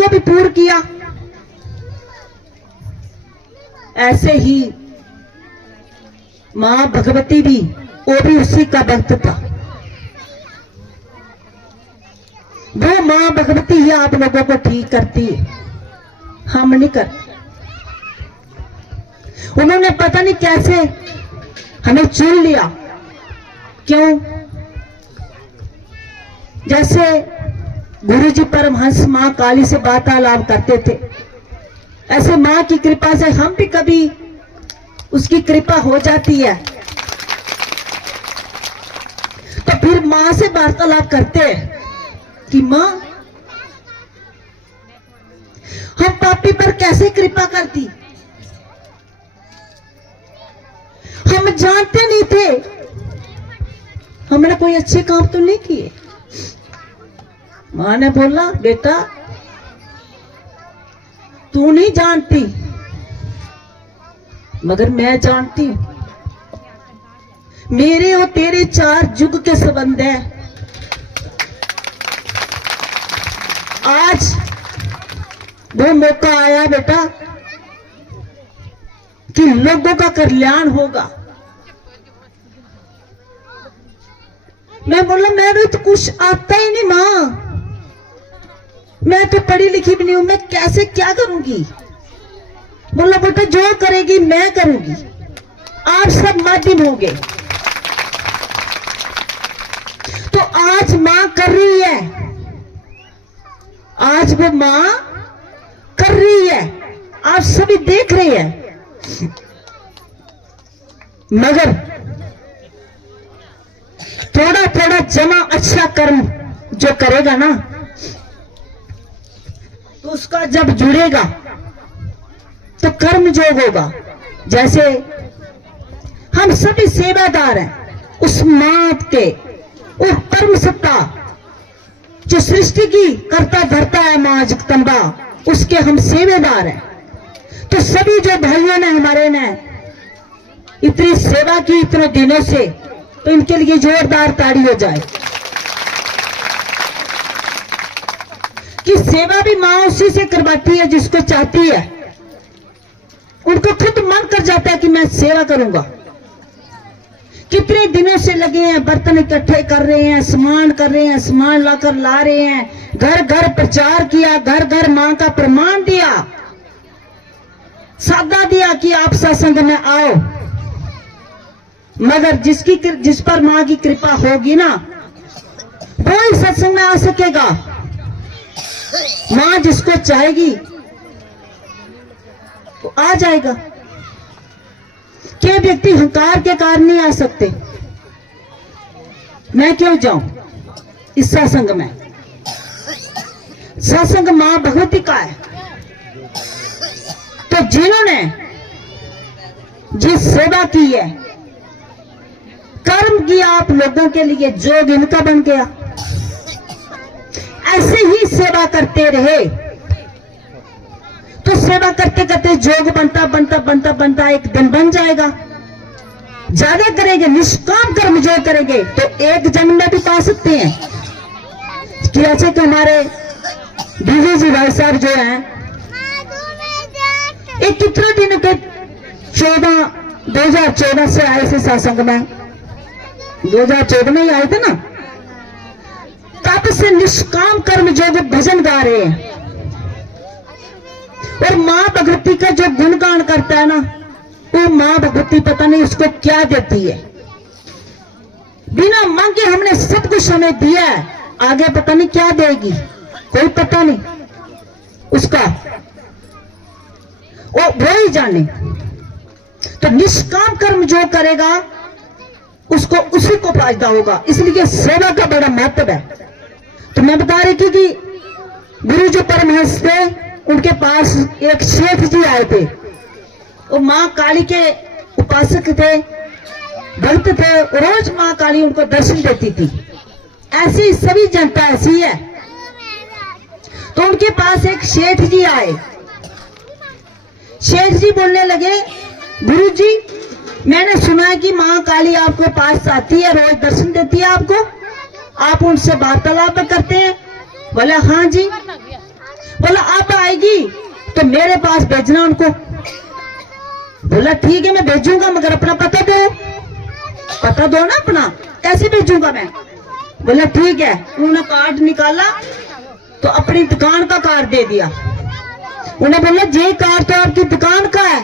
को भी पूर्ण किया। ऐसे ही मां भगवती भी, वो भी उसी का भक्त था। वो मां भगवती ही आप लोगों को ठीक करती है, हम नहीं करते। उन्होंने पता नहीं कैसे हमें चुन लिया। क्यों? जैसे गुरुजी परमहंस मां काली से वार्तालाप करते थे, ऐसे मां की कृपा से हम भी कभी उसकी कृपा हो जाती है तो फिर मां से वार्तालाप करते हैं कि मां हम पापी पर कैसे कृपा करती। हम जानते नहीं थे, हमने कोई अच्छे काम तो नहीं किए। मां ने बोला बेटा तू नहीं जानती मगर मैं जानती हूं। मेरे और तेरे 4 युग के संबंध है। आज वो मौका आया बेटा कि लोगों का कल्याण होगा। मैं बोला मैं तो कुछ आता ही नहीं मां, मैं तो पढ़ी लिखी भी नहीं हूं, मैं कैसे क्या करूंगी। बोला बेटा जो करेगी मैं करूंगी, आप सब माध्यम होंगे। तो आज मां कर रही है, आज वो मां कर रही है, आप सभी देख रहे हैं। मगर थोड़ा थोड़ा जमा अच्छा कर्म जो करेगा ना तो उसका जब जुड़ेगा तो कर्म जोग होगा। जैसे हम सभी सेवादार हैं उस मां के, और परम सत्ता जो सृष्टि की करता धरता है मां जगदम्बा, उसके हम सेवेदार हैं। तो सभी जो भाइयों ने हमारे ने इतनी सेवा की इतने दिनों से, तो इनके लिए जोरदार ताड़ी हो जाए कि सेवा भी मां उसी से करवाती है जिसको चाहती है। उनको खुद मन कर जाता है कि मैं सेवा करूंगा। कितने दिनों से लगे हैं, बर्तन इकट्ठे कर रहे हैं, सामान कर रहे हैं, सामान लाकर ला रहे हैं, घर घर प्रचार किया, घर घर मां का प्रमाण दिया, सादा दिया कि आप सत्संग में आओ। मगर जिस पर मां की कृपा होगी ना वो ही सत्संग में आ सकेगा। मां जिसको चाहेगी तो आ जाएगा। क्या व्यक्ति हंकार के कारण नहीं आ सकते? मैं क्यों जाऊं इस सत्संग में? सत्संग मां भगवती का है। तो जिन्होंने जिस सेवा की है, कर्म किया आप लोगों के लिए, जोग इनका बन गया। ऐसे ही सेवा करते रहे तो सेवा करते करते जोग बनता बनता बनता बनता एक दिन बन जाएगा। ज्यादा करेंगे, निष्काम कर्म जो करेंगे तो एक जन्म में भी पा सकते हैं। कि ऐसे कि हमारे डीजे जी भाई साहब जो हैं, एक कितने दिन के 2014 से आए थे सत्संग में, 2014 में ही आए थे ना। तब से निष्काम कर्म जो भजन गा रहे हैं और मां भगवती का जो गुणगान करता है ना, वो मां भगवती पता नहीं उसको क्या देती है। बिना मांगे हमने सब कुछ हमें दिया है, आगे पता नहीं क्या देगी, कोई पता नहीं उसका, वो ही जाने। तो निष्काम कर्म जो करेगा उसको उसी को फायदा होगा। इसलिए सेवा का बड़ा महत्व है। तो मैं बता रही थी कि गुरु जो परमहंस थे, उनके पास एक शेठ जी आए थे। वो मां काली के उपासक थे, भक्त थे, रोज मां काली उनको दर्शन देती थी। ऐसी सभी जनता ऐसी है। तो उनके पास एक शेठ जी आए। शेठ जी बोलने लगे, गुरु जी मैंने सुना है कि मां काली आपके पास आती है, रोज दर्शन देती है आपको, आप उनसे वार्तालाप करते हैं? बोला हाँ जी। बोला अब आएगी तो मेरे पास भेजना उनको। बोला ठीक है मैं भेजूंगा, मगर अपना पता दो, पता दो ना अपना, कैसे भेजूंगा मैं। बोला ठीक है। उन्होंने कार्ड निकाला तो अपनी दुकान का कार्ड दे दिया। उन्हें बोला ये कार्ड तो आपकी दुकान का है,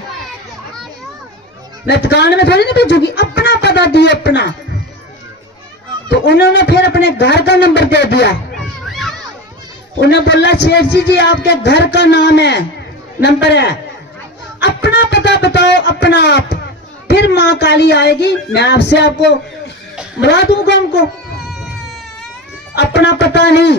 मैं दुकान में थोड़ी ना भेजूंगी, अपना पता दिए अपना। तो उन्होंने फिर अपने घर का नंबर दे दिया। उन्हें बोला शेठ जी आपके घर का नाम है, नंबर है, अपना पता बताओ अपना आप, फिर माँ काली आएगी, मैं आपसे आपको मिला दूंगा उनको। अपना पता नहीं।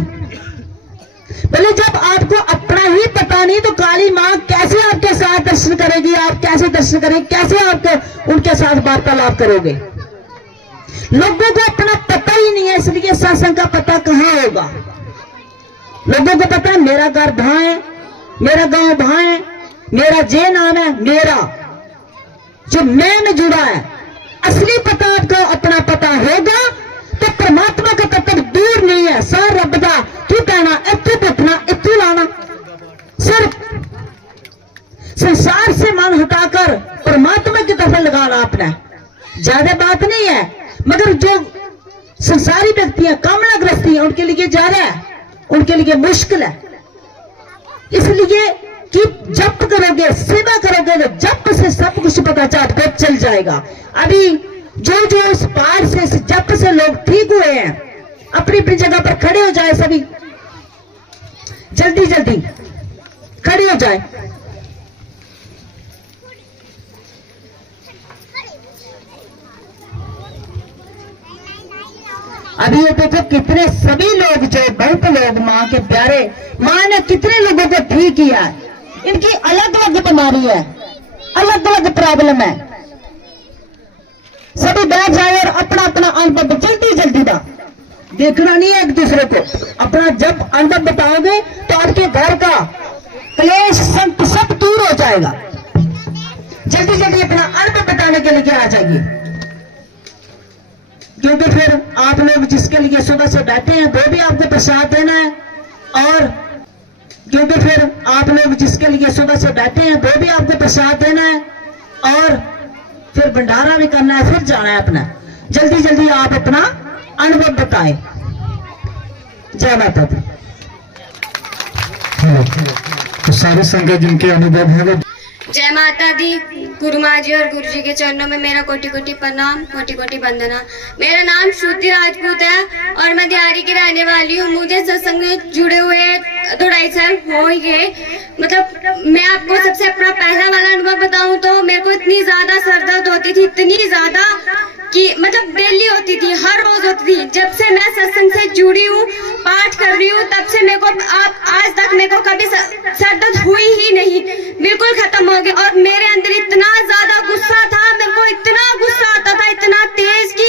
बोले जब आपको अपना ही पता नहीं तो काली माँ कैसे आपके साथ दर्शन करेगी, आप कैसे दर्शन करेंगे, कैसे आपके उनके साथ वार्तालाप करोगे। लोगों को अपना पता ही नहीं है, इसलिए सत्संग का पता कहाँ होगा। लोगों को पता है मेरा घर वहां है, मेरा गांव वहां है, मेरा जे नाम है, मेरा जो मैं में जुड़ा है। असली पता आपको अपना पता होगा तो परमात्मा का तत्व दूर नहीं है। सर रब दा तू कहना इतू पुटना इतू लाना। सिर्फ संसार से मन हटाकर परमात्मा की तरफ लगाना आपने, ज्यादा बात नहीं है। मगर जो संसारी व्यक्ति है, कामनाग्रस्ती है, उनके लिए ज्यादा है, उनके लिए मुश्किल है। इसलिए कि जप करोगे, सेवा करोगे तो जप से सब कुछ पता चल जाएगा। अभी जो जो इस पार से इस जप से लोग ठीक हुए हैं, अपनी अपनी जगह पर खड़े हो जाए, सभी जल्दी जल्दी खड़े हो जाए। अभी ये देखो कितने सभी लोग, जो बहुत लोग माँ के प्यारे, माँ ने कितने लोगों को ठीक किया है। इनकी अलग अलग बीमारी है, अलग अलग प्रॉब्लम है। सभी बैठ जाए और अपना अपना अनुभव जल्दी जल्दी दा देखना नहीं है एक दूसरे को। अपना जब अनुभव बताओगे तो आपके घर का क्लेश सब दूर हो जाएगा। जल्दी जल्दी अपना अनुभव बताने के लिए आ जाइए, क्योंकि फिर आप लोग जिसके लिए सुबह से बैठे हैं वो भी आपको प्रसाद देना है, और क्योंकि फिर आप लोग जिसके लिए सुबह से बैठे हैं वो भी आपको प्रसाद देना है, और फिर भंडारा भी करना है, फिर जाना है अपना। जल्दी जल्दी आप अपना अनुभव बताएं। जय माता दी। तो सारे संगत जिनके अनुभव है वो जय माता दी। गुरु माँ जी और गुरु जी के चरणों में मेरा कोटि कोटि प्रणाम, कोटि कोटि वंदना। मेरा नाम श्रुति राजपूत है और मैं दिहाड़ी की रहने वाली हूँ। मुझे सत्संग में जुड़े हुए 2-2.5 साल हो गए। मतलब मैं आपको सबसे अपना पहला वाला अनुभव बताऊं तो मेरे को इतनी ज्यादा सर दर्द होती थी, इतनी ज्यादा कि मतलब डेली होती थी, हर रोज होती थी। जब से मैं सत्संग से जुड़ी हूँ, पाठ कर रही हूँ, तब से मेरे को आज तक मेरे को कभी सर दर्द हुई ही नहीं, बिल्कुल खत्म हो गया। और मेरे अंदर इतना ज्यादा गुस्सा था, मेरे को इतना गुस्सा आता था, इतना तेज कि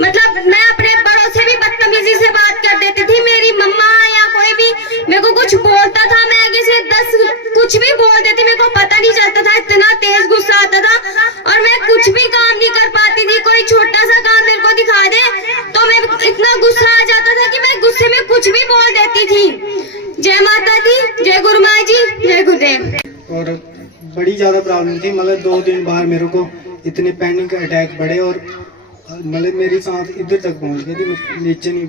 मतलब मैं अपने बड़ों से भी बदतमीजी से बात कर देती थी। मेरी मम्मा या कोई भी मेरे को कुछ बोलता था, मैं आगे से 10 कुछ भी बोल देती, मेरे को पता नहीं चलता था, इतना तेज गुस्सा आता था। और मैं कुछ भी काम नहीं कर पाती थी, कोई छोटा सा काम मेरे को दिखा दे तो मैं इतना गुस्सा आ जाता था कि मैं गुस्से में कुछ भी बोल देती थी। जय माता दी, जय गुरु माँ जी, जय गुरुदेव। और बड़ी ज्यादा प्रॉब्लम थी। मतलब 2 दिन बाद मेरे को इतने पैनिक अटैक बढ़े और मतलब मेरी सांस इधर तक पहुंच गई थी, नीचे नहीं,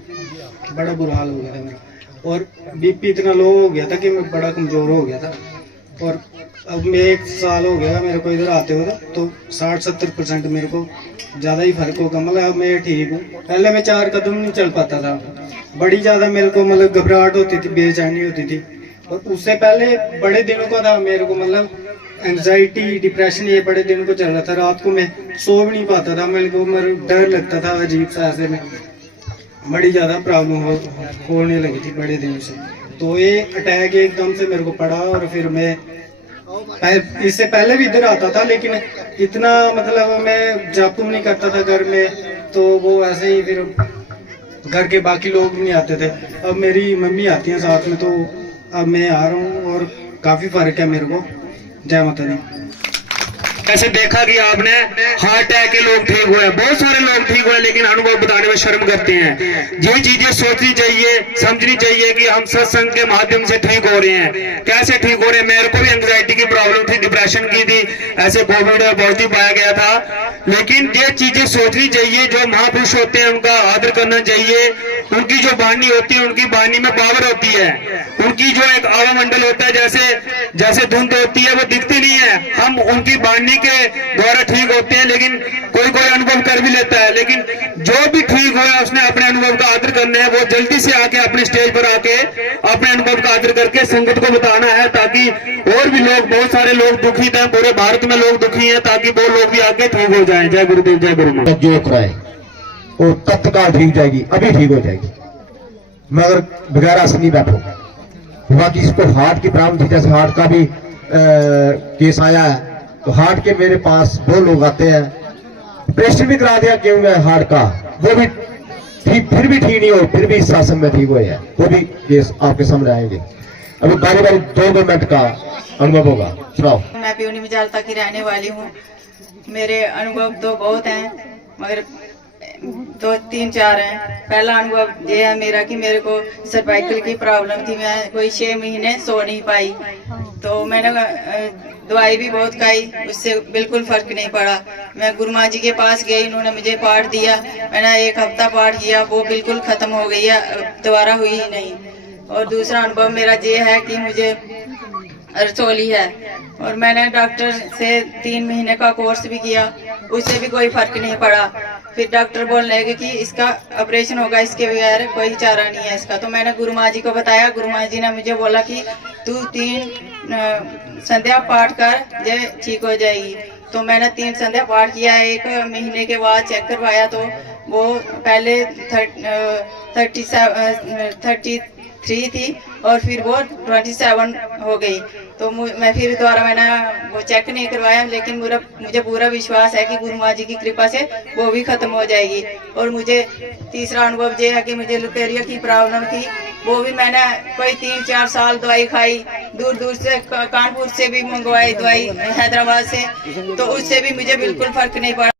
बड़ा बुरा हाल हो गया था मेरा। और बीपी इतना लो हो गया था कि मैं बड़ा कमजोर हो गया था। और अब मैं 1 साल हो गया मेरे को इधर आते हुए, तो 60-70% मेरे को ज़्यादा ही फर्क होगा। मतलब अब मैं ठीक हूँ। पहले मैं 4 कदम नहीं चल पाता था, बड़ी ज़्यादा मेरे को मतलब घबराहट होती थी, बेचैनी होती थी। और उससे पहले बड़े दिनों का था मेरे को, मतलब एंजाइटी, डिप्रेशन, ये बड़े दिनों को चल रहा था। रात को मैं सो भी नहीं पाता था, मेरे को डर लगता था अजीब सा, ऐसे में बड़ी ज़्यादा प्रॉब्लम होने लगी थी बड़े दिनों से। तो ये अटैक एकदम से मेरे को पड़ा। और फिर मैं इससे पहले भी इधर आता था, लेकिन इतना मतलब मैं जप नहीं करता था घर में, तो वो ऐसे ही फिर घर के बाकी लोग नहीं आते थे। अब मेरी मम्मी आती हैं साथ में, तो अब मैं आ रहा हूँ और काफ़ी फर्क है मेरे को। जय माता दी। ऐसे देखा कि आपने हार्ट अटैक के लोग ठीक हुए, बहुत सारे लोग ठीक हुए, लेकिन अनुभव बताने में शर्म करते हैं। ये चीजें सोचनी चाहिए, समझनी चाहिए कि हम सत्संग के माध्यम से ठीक हो रहे हैं। कैसे ठीक हो रहे हैं? मेरे को भी एंग्जाइटी की प्रॉब्लम थी, डिप्रेशन की थी, ऐसे कोविड पॉजिटिव पाया गया था। लेकिन ये चीजें सोचनी चाहिए, जो महापुरुष होते हैं उनका आदर करना चाहिए। उनकी जो वाणी होती है, उनकी वाणी में पावर होती है। उनकी जो एक आवामंडल होता है, जैसे धुंध होती है, वो दिखती नहीं है। हम उनकी वाणी के द्वारा ठीक होते हैं, लेकिन कोई अनुभव कर भी लेता है। लेकिन जो भी ठीक हुआ उसने अपने अनुभव का आदर करना है। वो जल्दी से आके अपने स्टेज पर आके अपने अनुभव का आदर करके संगत को बताना है, ताकि और भी लोग, बहुत सारे लोग दुखी थे, पूरे भारत में लोग दुखी हैं, ताकि वो लोग भी आके ठीक हो जाएं। जय गुरुदेव, जय गुरु महाराज। जो कराए वो तत्काल ठीक जाएगी, अभी ठीक हो जाएगी, मगर बगैर असर नहीं बैठो। बाकी इसको हार्ट की प्रॉब्लम थी, जैसे हार्ट का भी केस आया है, तो हार्ट के मेरे पास 2 लोग आते हैं, ऑपरेशन भी करा दिया क्यों है हार्ट का, वो भी ठीक, फिर भी ठीक नहीं हो, फिर भी इस शासन में ठीक हुए हैं। वो भी केस आपके सामने आएंगे। अभी बारी बारी 2 मिनट का अनुभव होगा, सुनाओ। मैं प्यूनी मजालता की रहने वाली हूँ। मेरे अनुभव तो बहुत हैं, मगर 2-3-4 हैं। पहला अनुभव ये है मेरा कि मेरे को सर्वाइकल की प्रॉब्लम थी। मैं कोई 6 महीने सो नहीं पाई, तो मैंने दवाई भी बहुत खाई, उससे बिल्कुल फर्क नहीं पड़ा। मैं गुरुमा जी के पास गई, उन्होंने मुझे पाठ दिया, मैंने 1 हफ्ता पाठ किया, वो बिल्कुल खत्म हो गई है, दोबारा हुई ही नहीं। और दूसरा अनुभव मेरा ये है कि मुझे रसौली है, और मैंने डॉक्टर से 3 महीने का कोर्स भी किया, उससे भी कोई फर्क नहीं पड़ा। फिर डॉक्टर बोलने लगे कि इसका ऑपरेशन होगा, इसके बगैर कोई चारा नहीं है इसका। तो मैंने गुरुमा जी को बताया, गुरुमा जी ने मुझे बोला कि तू 3 संध्या पाठ कर, ये ठीक हो जाएगी। तो मैंने 3 संध्या पाठ किया। 1 महीने के बाद चेक करवाया, तो वो पहले 33 थी और फिर वो 27 हो गई। तो मैं फिर दोबारा मैंने वो चेक नहीं करवाया, लेकिन मुझे पूरा विश्वास है कि गुरुमा जी की कृपा से वो भी खत्म हो जाएगी। और मुझे तीसरा अनुभव ये है कि मुझे लुकेरिया की प्रॉब्लम थी, वो भी मैंने कोई 3-4 साल दवाई खाई, दूर दूर से कानपुर से भी मंगवाई दवाई, हैदराबाद से, तो उससे भी मुझे बिल्कुल फर्क नहीं पड़ा।